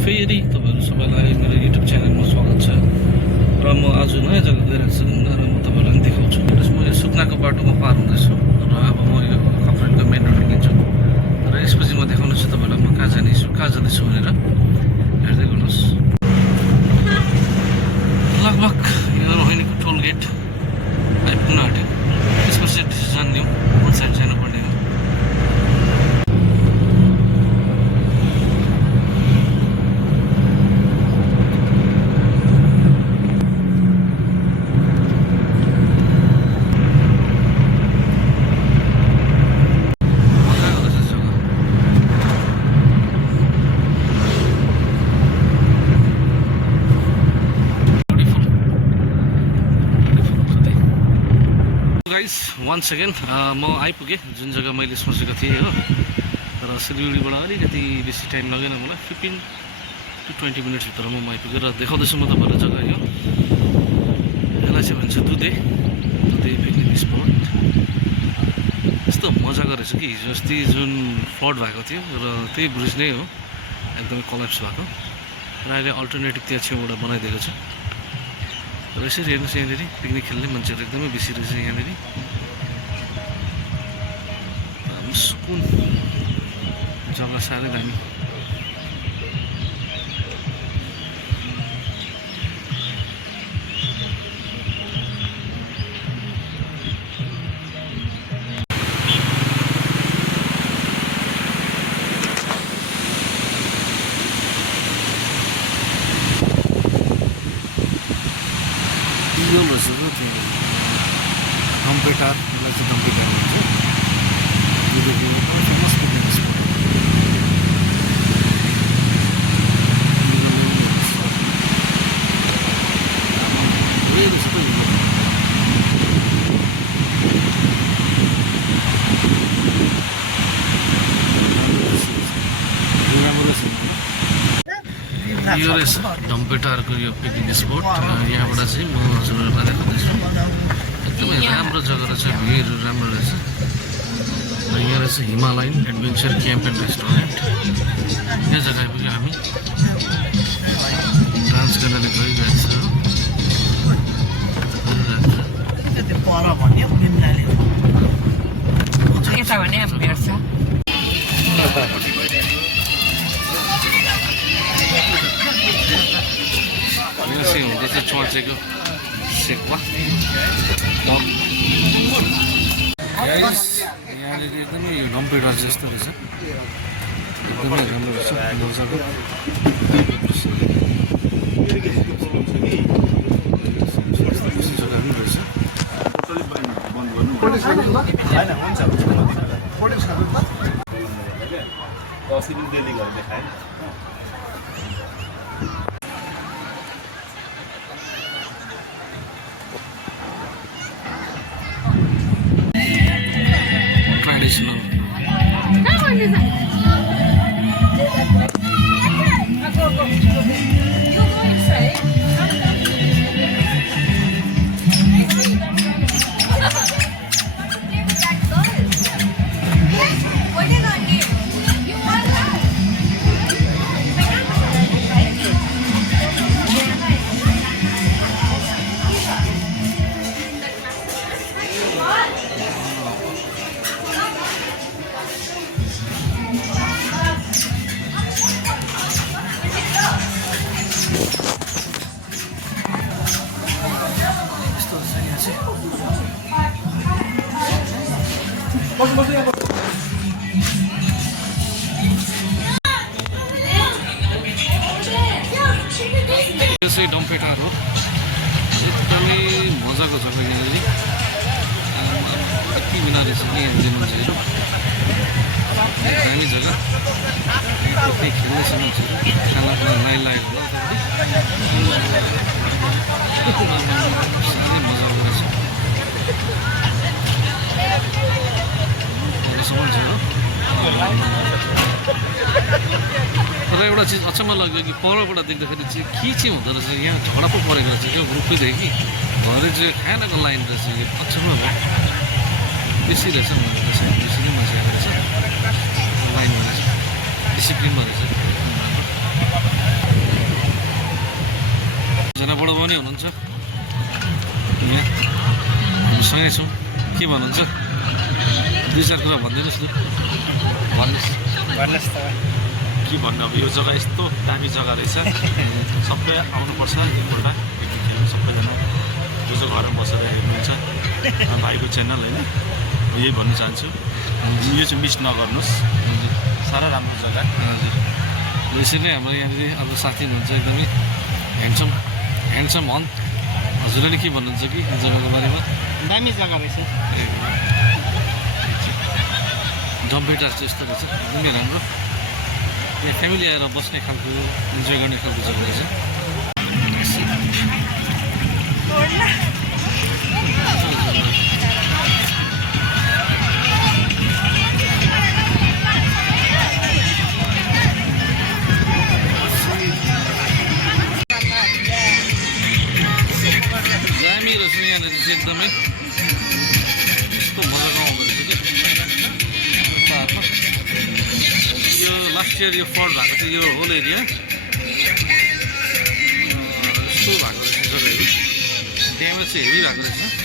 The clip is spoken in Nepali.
फेरि तपाईँहरू सबैलाई मेरो युट्युब च्यानलमा स्वागत छ र म आज नयाँ जग्गा गइरहेको छु घुम्न र म तपाईँहरूलाई पनि देखाउँछु। म यो सुकुनाको बाटोमा पार हुँदैछु र अब म यो खपरेलको मेन रोड निस्किन्छु र यसपछि म देखाउनेछु तपाईँलाई म कहाँ जाँदैछु भनेर हेर्दै गर्नुहोस्। लगभग यो रोहिणीको टोल गेट आइपुग्न आँट्यो। त्यसपछि डिसिजन लिउँ कुन साइड जानुपर्ने हो। गाइस वान सेकेन्ड म आइपुगेँ जुन जग्गा मैले सोचेको थिएँ हो। र सिलगढीबाट अलिकति बेसी टाइम लगेन मलाई, 15 to 20 मिनट्स भित्रमा म आइपुगेँ र देखाउँदैछु म तपाईँलाई जग्गा यो। यसलाई चाहिँ भन्छ दुधे पिकनिक स्पोट। यस्तो मजाको रहेछ कि हिजो अस्ति जुन फ्लड भएको थियो र त्यही ब्रिज नै हो एकदमै कोल्याप्स भएको र अहिले अल्टरनेटिभ त्यहाँ छेउबाट बनाइदिएको छ। र यसरी हेर्नुहोस् यहाँनिर पिकनिक खेल्ने मान्छेहरू एकदमै बेसी रहेछ यहाँनिर। सुकुन जग्गा साह्रै दामी। डम्पेटार, यसलाई चाहिँ डम्पेटार भन्छ। Famous picnic spot. यो रहेछ डम्पेटारको यो पिकनिक स्पोट। यहाँबाट चाहिँ म हजुरहरूलाई देखाउँदैछु। एकदमै राम्रो जग्गा रहेछ, भिउहरू राम्रो रहेछ। र यहाँ रहेछ Himalayan adventure camp and restaurant. यहाँ जग्गा आइपुग्यो हामी। डान्स गर्नले गइरहेको छ हो। हुँदैछ चर्चेको सेक्वा। यहाँनिर एकदमै यो डम्पेटार जस्तो रहेछ, एकदमै राम्रो रहेछ मजाको। जग्गा पनि रहेछ। ट्रेडिसनल यो चाहिँ डम्पेटार हो। एकदमै मजाको जग्गा यहाँनिर। कति बिना रहेछ कि यहाँनिर मान्छेहरू। दामी जग्गा। त्यही खेल्दैछ मान्छेहरू, खाना लाइन लागेको होला साह्रै मजाको रहेछ। तर एउटा चिज अचम्म लाग्यो कि परबाट देख्दाखेरि चाहिँ के चाहिँ हुँदो रहेछ, यहाँ झडा पो परेको रहेछ क्या ग्रुपैदेखि कि भरे चाहिँ खानाको लाइन रहेछ। यो अचम्म भयो, बेसी रहेछ बेसी नै मान्छे आएको रहेछ लाइनमा रहेछ, डिसिप्लिनमा रहेछ। जना बडो बाउ नि हुनुहुन्छ यहाँ हामी सँगै छौँ के भन्नुहुन्छ 2-4 कुरा भनिदिनुहोस् न भन्नुहोस् त के भन्नु अब यो जग्गा यस्तो दामी जग्गा रहेछ सबै आउनुपर्छ एकपल्ट खेल्नु सबैजना जो जो घरमा बसेर हेर्नुहुन्छ भाइको च्यानल होइन यही भन्न चाहन्छु यो चाहिँ मिस नगर्नुहोस् साह्रै राम्रो जग्गा हजुर यसरी नै हाम्रो यहाँनिर अब साथी हुनुहुन्छ एकदमै ह्यान्डसम हन हजुरले नि के भन्नुहुन्छ कि यो जग्गाको बारेमा दामी जग्गा रहेछ जम्पेटार चाहिँ यस्तो रहेछ एकदमै राम्रो यहाँ फ्यामिली आएर बस्ने खालको इन्जोय गर्ने खालको जग्गा रहेछ दामी रहेछ नि यहाँनिर चाहिँ एकदमै यस्तो मजाको आउँदो रहेछ कि यो लास्ट इयर यो फ्लड भएको थियो यो होल एरिया यस्तो भएको रहेछ जग्गाहरू ड्यामेज चाहिँ हेभी भएको रहेछ